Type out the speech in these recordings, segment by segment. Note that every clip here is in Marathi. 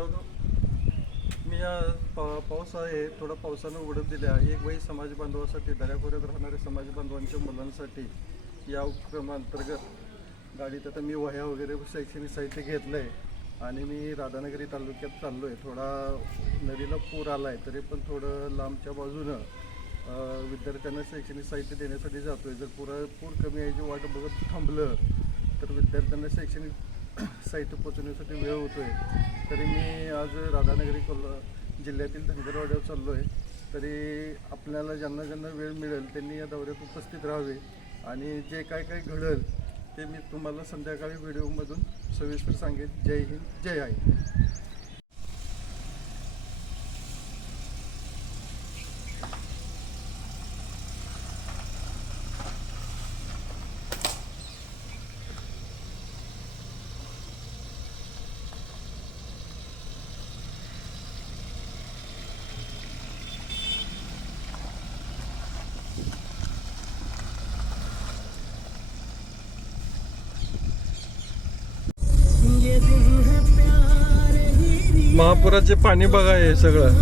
हॅलो मी या पा पाऊस आहे थोडा पावसानं उघडत दिले आहे. एक वही समाज बांधवासाठी दर्याखोऱ्यात राहणाऱ्या समाज बांधवांच्या मुलांसाठी या उपक्रमांतर्गत गाडीत आता मी वह्या वगैरे शैक्षणिक साहित्य घेतलं आहे आणि मी राधानगरी तालुक्यात चाललो आहे थोडा नदीला पूर आला आहे तरी पण थोडं लांबच्या बाजूनं विद्यार्थ्यांना शैक्षणिक साहित्य देण्यासाठी जातो आहे जर पुरा पूर कमी यायची वाट बघत थांबलं तर विद्यार्थ्यांना शैक्षणिक साहित्य पोचवण्यासाठी वेळ होतो आहे तरी मी आज राधानगरी कोल्हा जिल्ह्यातील धनगरवाड्यावर चाललो आहे तरी आपल्याला ज्यांना ज्यांना वेळ मिळेल त्यांनी या दौऱ्यात उपस्थित राहावे. आणि जे काय काय घडेल ते मी तुम्हाला संध्याकाळी व्हिडिओमधून सविस्तर सांगेन. जय हिंद जय आई. महापुराचे पाणी बघा हे सगळं.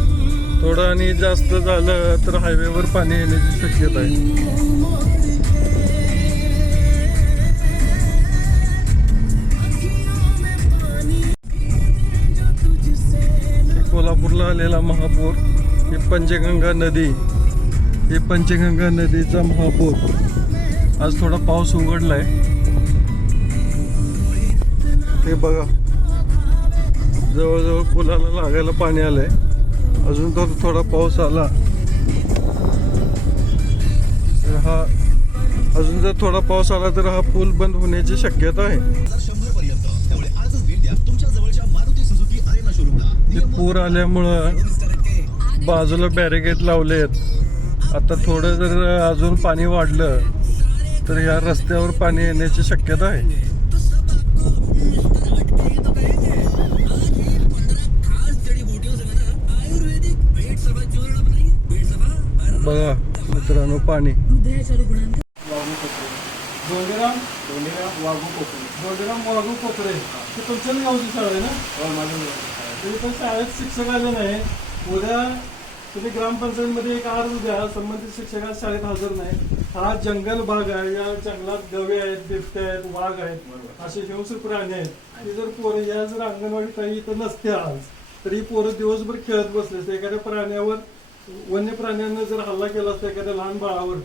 थोडं आणि जास्त झालं तर हायवेवर पाणी येण्याची शक्यता आहे. कोल्हापूरला आलेला महापूर ही पंचगंगा नदी ही पंचगंगा नदीचा महापूर. आज थोडा पाऊस उघडलाय. ते बघा. जवळजवळ पुलाला लागायला पाणी आलंय. अजून तर थोडा पाऊस आला. तर हा अजून जर थोडा पाऊस आला तर हा पूल बंद होण्याची शक्यता आहे. ते पूर आल्यामुळं बाजूला बॅरिकेड लावलेत आता थोडं जर अजून पाणी वाढलं तर या रस्त्यावर पाणी येण्याची शक्यता आहे. बघा मित्रांनो पाणी. गोल्डीराम वाघू कोकणे गोल्डीराम वाघू कोकरे. ते तुमच्याच गावची शाळा आहे ना? हो माझ्या तुम्ही पण शाळेत शिक्षक आले नाही. उद्या तुम्ही ग्रामपंचायतमध्ये एक अर्ज द्या संबंधित शिक्षकात शाळेत हजर नाही. हा जंगल भाग आहे. या जंगलात गवे आहेत बिबटे आहेत वाघ आहेत. असे हिंस्र प्राणी आहेत. ते जर पोरं या जर अंगणवाडी काही इथं नसते आज तर ही पोरं दिवसभर खेळत बसले एखाद्या प्राण्यावर वन्य प्राण्यांना जर हल्ला केला असता एखाद्या लहान बाळावर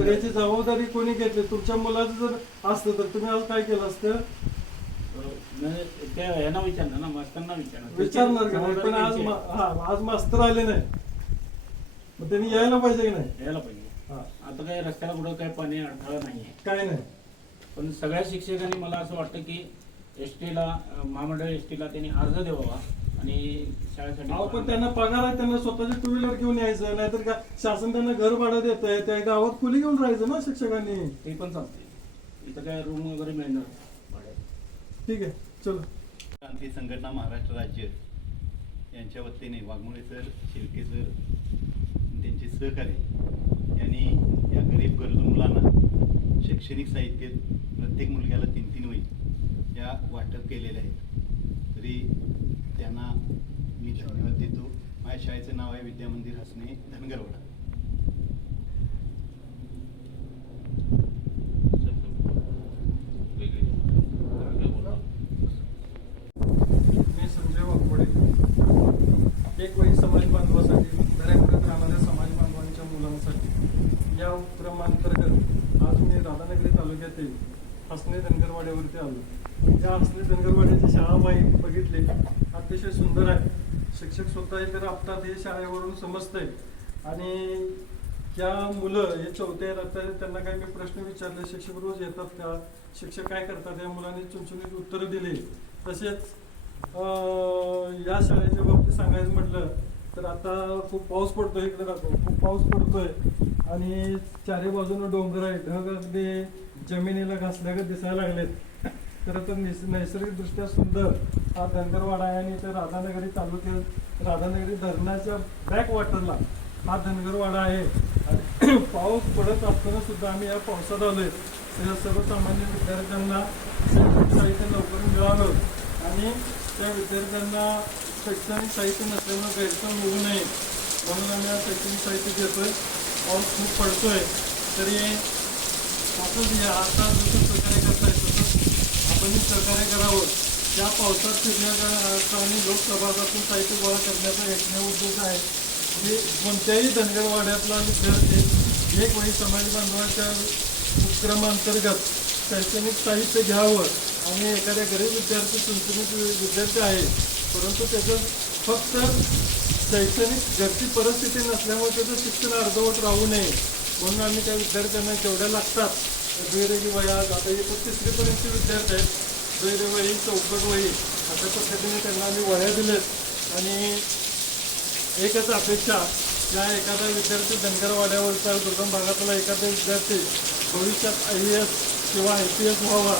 तर याची जबाबदारी कोणी घेतली? तुमच्या मुलाचं जर असतं तर तुम्ही आज काय केलं असतं? त्या ह्यांना विचारणार ना मास्टरना विचारणार. विचारणार का नाही? जबाबदारी पण आज मा- हा आज मास्तर आले नाही. मग त्यांनी यायला पाहिजे की नाही. यायला पाहिजे. हा. आता काय रस्त्याला कुठं काय पाणी अडथळा नाहीये. काय नाही. पण सगळ्या शिक्षकांनी मला असं वाटतं की एस टीला महामंडळ एस टीला त्यांनी अर्ज द्यावा. आणि शाळेसाठी अहो पण त्यांना पगार आहे त्यांना स्वतःचे टू व्हीलर घेऊन यायचं नाहीतर का शासन त्यांना घर भाडं देत आहे त्या गावात खुली घेऊन राहायचं ना शिक्षकांनी? ते पण चालते इथं काय रूम वगैरे मिळणार. ठीक आहे चलो. क्रांती संघटना महाराष्ट्र राज्य यांच्या वतीने वाघमोडे सर शिर्के सर त्यांचे सहकारी यांनी या गरीब गरजू मुलांना शैक्षणिक साहित्य प्रत्येक मुलग्याला तीन तीन वही या वाटप केलेल्या आहेत. तरी त्यांना मी धन्यवाद देतो. माझ्या शाळेचं नाव आहे विद्यामंदिर हसणे धनगरवाडा. मी संजय एक वही समाज बांधवासाठी राहणाऱ्या समाज बांधवांच्या मुलांसाठी. या उपक्रमांतर्गत आज मी राधानगरी तालुक्यातील हसने धनगरवाड्यावरती आलो. त्या हसने धनगरवाड्याची शाळा माहीत बघितली अतिशय सुंदर आहे. शिक्षक स्वतः तर राबतात हे शाळेवरून समजतंय. आणि या मुलं हे चौथ्या आता त्यांना काही मी प्रश्न विचारले. शिक्षक रोज येतात का शिक्षक काय करतात? या मुलांनी चुनचुनीत उत्तरं दिली. तसेच या शाळेच्या बाबतीत सांगायचं म्हटलं तर आता खूप पाऊस पडतोय इकडे दाखव. खूप पाऊस पडतोय. आणि चारी बाजूनं डोंगर आहे ढग अगदी जमिनीला घासल्यागत दिसायला लागलेत. तर आता निस नैसर्गिकदृष्ट्या सुंदर. हा धनगरवाडा आहे आणि इथे राधानगरी तालुक्यात राधानगरी धरणाच्या बॅक वॉटरला हा धनगरवाडा आहे. आणि पाऊस पडत असताना सुद्धा आम्ही या पावसात आलोय. त्या या सर्वसामान्य विद्यार्थ्यांना शैक्षणिक साहित्य लवकर मिळालं आणि त्या विद्यार्थ्यांना शैक्षणिक साहित्य नसल्यामुळे गैरसोय होऊ नये. म्हणून आम्ही हा शैक्षणिक साहित्य घेतोय. पाऊस खूप पडतोय. तरी असंच या आता जसं सहकार्य करताय तसंच आपणही सहकार्य करावं. त्या पावसात फिरण्याचा आणि लोकसभागातून साहित्य गोळा करण्याचा एकमेव उद्देश आहे. की कोणत्याही धनगरवाड्यातला विद्यार्थी एक वही समाज बांधवाच्या उपक्रमांतर्गत शैक्षणिक साहित्य घ्यावं आणि एखाद्या गरीब विद्यार्थी चुनचुनीत विद्यार्थी आहे परंतु त्याचं फक्त शैक्षणिक घरची परिस्थिती नसल्यामुळे त्याचं शिक्षण अर्धवट राहू नये. म्हणून आम्ही त्या विद्यार्थ्यांना जेवढ्या लागतात दुहेरी वया आता हे तिसरीपर्यंतचे विद्यार्थी आहेत. वही चौकट वही अशा पद्धतीने त्यांना आम्ही वह्या दिलेत आणि एकच अपेक्षा या एखादा विद्यार्थी धनगरवाड्यावरचा दुर्गम भागातला एखादा विद्यार्थी भविष्यात आय एस किंवा आय पी एस व्हावा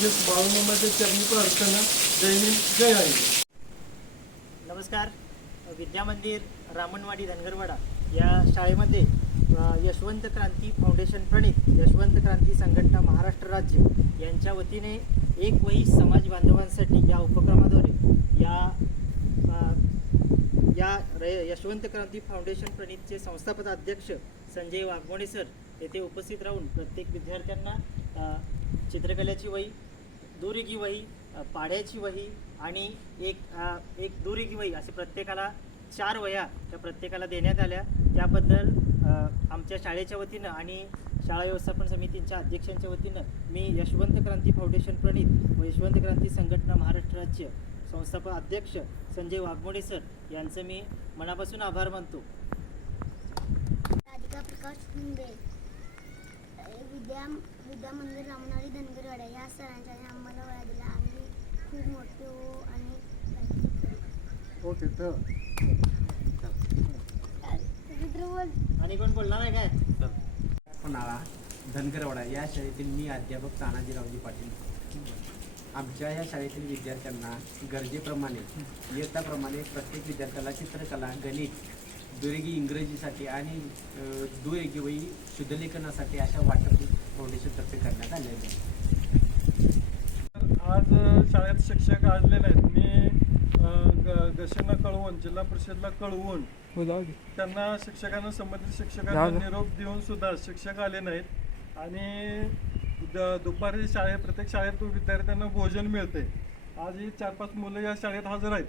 हीच बाळूमामाच्या चरणी प्रार्थना जय हिंद जय आई. नमस्कार. विद्या मंदिर रामणवाडी धनगरवाडा या शाळेमध्ये यशवंत क्रांती फाउंडेशन प्रणित यशवंत क्रांती संघटना महाराष्ट्र राज्य यांच्या वतीने एक वही समाज बांधवांसाठी या उपक्रमाद्वारे या या यशवंत क्रांती फाउंडेशन प्रणितचे संस्थापक अध्यक्ष संजय वाघमोडे सर येथे उपस्थित राहून प्रत्येक विद्यार्थ्यांना चित्रकलेची वही दुरेगी वही पाढ्याची वही आणि एक एक दुरेगी वही असे प्रत्येकाला चार वया त्या प्रत्येकाला देण्यात आल्या. त्याबद्दल आमच्या शाळेच्या वतीनं आणि शाळा व्यवस्थापन समितीच्या अध्यक्षांच्या वतीनं मी यशवंत क्रांती फाउंडेशन प्रणित व यशवंत क्रांती संघटना महाराष्ट्र राज्य संस्थापक अध्यक्ष संजय वाघमोडे सर यांचं मी मनापासून आभार मानतो. राधिका प्रकाश शिंदे विद्या विद्या मंदिर रामनारी धनगरवाडा या सरांच्या आम्हाला वळा दिला. आम्ही खूप मोठे हो आणि ओके तर आणि कोण बोलणार आहे काय? पन्हाळा धनगरवाडा या शाळेतील मी अध्यापक तानाजीरावजी पाटील. आमच्या या शाळेतील विद्यार्थ्यांना गरजेप्रमाणे इयत्ताप्रमाणे प्रत्येक विद्यार्थ्याला चित्रकला गणित दुरेगी इंग्रजीसाठी आणि दुरेगी वही शुद्धलेखनासाठी अशा वाटप फाउंडेशनतर्फे करण्यात आलेले आहे आज शाळेत शिक्षक आलेले नाहीत. मी गशींना कळवून जिल्हा परिषदला कळवून त्यांना शिक्षकांना संबंधित शिक्षकांना निरोप देऊन सुद्धा शिक्षक आले नाहीत. आणि दुपारी शाळेत प्रत्येक शाळेत विद्यार्थ्यांना भोजन मिळते आज ही चार पाच मुलं या शाळेत हजर आहेत.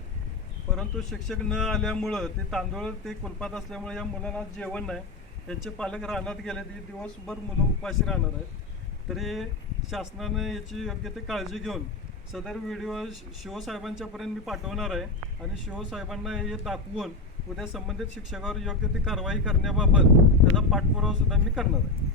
परंतु शिक्षक न आल्यामुळं ते तांदूळ ते कुलपात असल्यामुळे या मुलांना जेवण नाही. त्यांचे पालक रानात गेले ते दिवसभर मुलं उपाशी राहणार आहेत. तरी शासनानं याची योग्य ते काळजी घेऊन सदर व्हिडिओ शिवसाहेबांच्यापर्यंत मी पाठवणार आहे. आणि शिवसाहेबांना हे दाखवून उद्या संबंधित शिक्षकावर योग्य ती कारवाई करण्याबाबत त्याचा पाठपुरावा सुद्धा मी करणार आहे.